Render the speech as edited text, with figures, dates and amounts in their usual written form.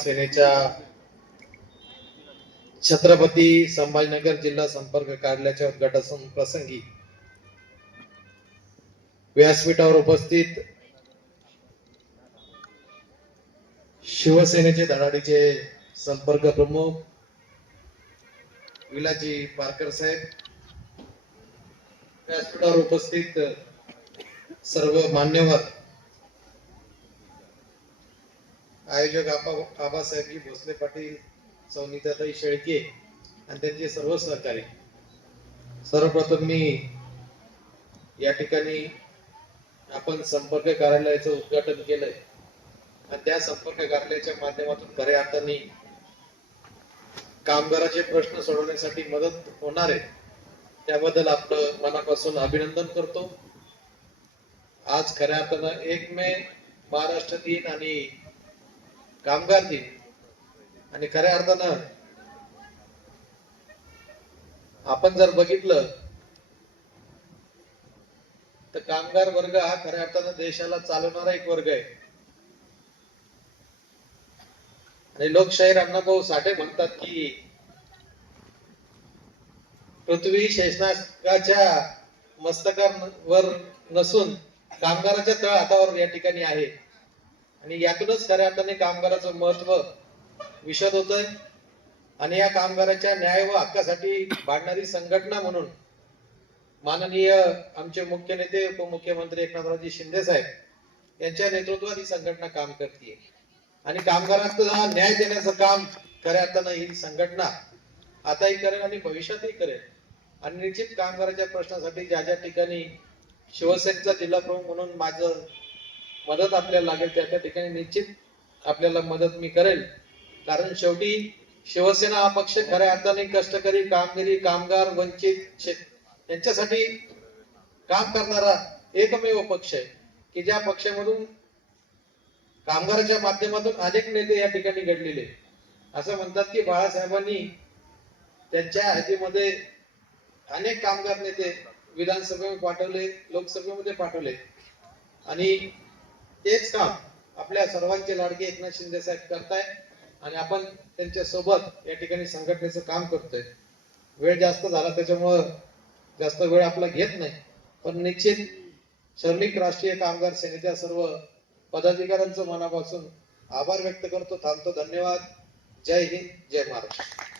सेनेच्या छत्रपती संभाजीनगर जिल्हा संपर्क कार्यालयाच्या उद्घाटन प्रसंगी व्यासपीठावर उपस्थित शिवसेनेचे धडाडीचे संपर्क प्रमुख विलाजी पारकर साहेब, व्यासपीठावर उपस्थित सर्व मान्यवर, आयोजक आबासाहेबजी भोसले पाटील, सौनीताताई शेळके आणि त्यांचे सर्व सहकारी, सर्वप्रथम मी या ठिकाणी आपण संपर्क कार्यालयाचं उद्घाटन केलंय आणि त्या संपर्क कार्यालयाच्या माध्यमातून खऱ्या अर्थाने कामगाराचे प्रश्न सोडवण्यासाठी मदत होणार आहे, त्याबद्दल आपलं मनापासून अभिनंदन करतो। आज खऱ्या अर्थानं 1 मे महाराष्ट्र दिन आणि कामगार दिन, आणि खऱ्या अर्थानं आपण जर बघितलं तर कामगार वर्ग हा खऱ्या अर्थानं देशाला चालवणारा एक वर्ग आहे। आणि लोकशाहीर अण्णाभाऊ साठे म्हणतात की पृथ्वी शेषनागाच्या मस्तकावर नसून कामगाराच्या तळ हातावर या ठिकाणी आहे, आणि यातूनच खऱ्या अर्थाने कामगाराचं महत्व विशद होतंय। आणि या कामगाराच्या न्याय व हक्कासाठी भांडणारी संघटना म्हणून माननीय आमचे मुख्य नेते उपमुख्यमंत्री एकनाथरावजी शिंदे साहेब यांच्या नेतृत्वात ही संघटना काम करते, आणि कामगारांना न्याय देण्याचं काम खऱ्या अर्थानं ही संघटना आताही करेल आणि भविष्यातही करेल। आणि निश्चित कामगाराच्या प्रश्नासाठी ज्या ज्या ठिकाणी शिवसेनेचा जिल्हा प्रमुख म्हणून माझं मदत आपल्याला लागेल त्या त्या ठिकाणी निश्चित आपल्याला मदत मी करेल, कारण शेवटी शिवसेना हा पक्ष खऱ्या अर्थाने कष्टकरी, कामगिरी, कामगार, वंचित यांच्यासाठी काम करणारा एकमेव पक्ष आहे की ज्या पक्षामधून कामगाराच्या माध्यमातून अनेक नेते या ठिकाणी घडलेले। असं म्हणतात की बाळासाहेबांनी त्यांच्या हद्दीमध्ये अनेक कामगार नेते विधानसभेमध्ये पाठवले, लोकसभेमध्ये पाठवले, आणि तेच काम आपल्या सर्वांचे लाडके एकनाथ शिंदे साहेब करताय, आणि आपण त्यांच्या सोबत या ठिकाणी संघटनेचं काम करतोय। वेळ जास्त झाला त्याच्यामुळं जास्त वेळ आपला घेत नाही, पण निश्चित श्रमिक राष्ट्रीय कामगार सेनेच्या सर्व पदाधिकाऱ्यांचं मनापासून आभार व्यक्त करतो, थांबतो। धन्यवाद। जय हिंद, जय महाराष्ट्र।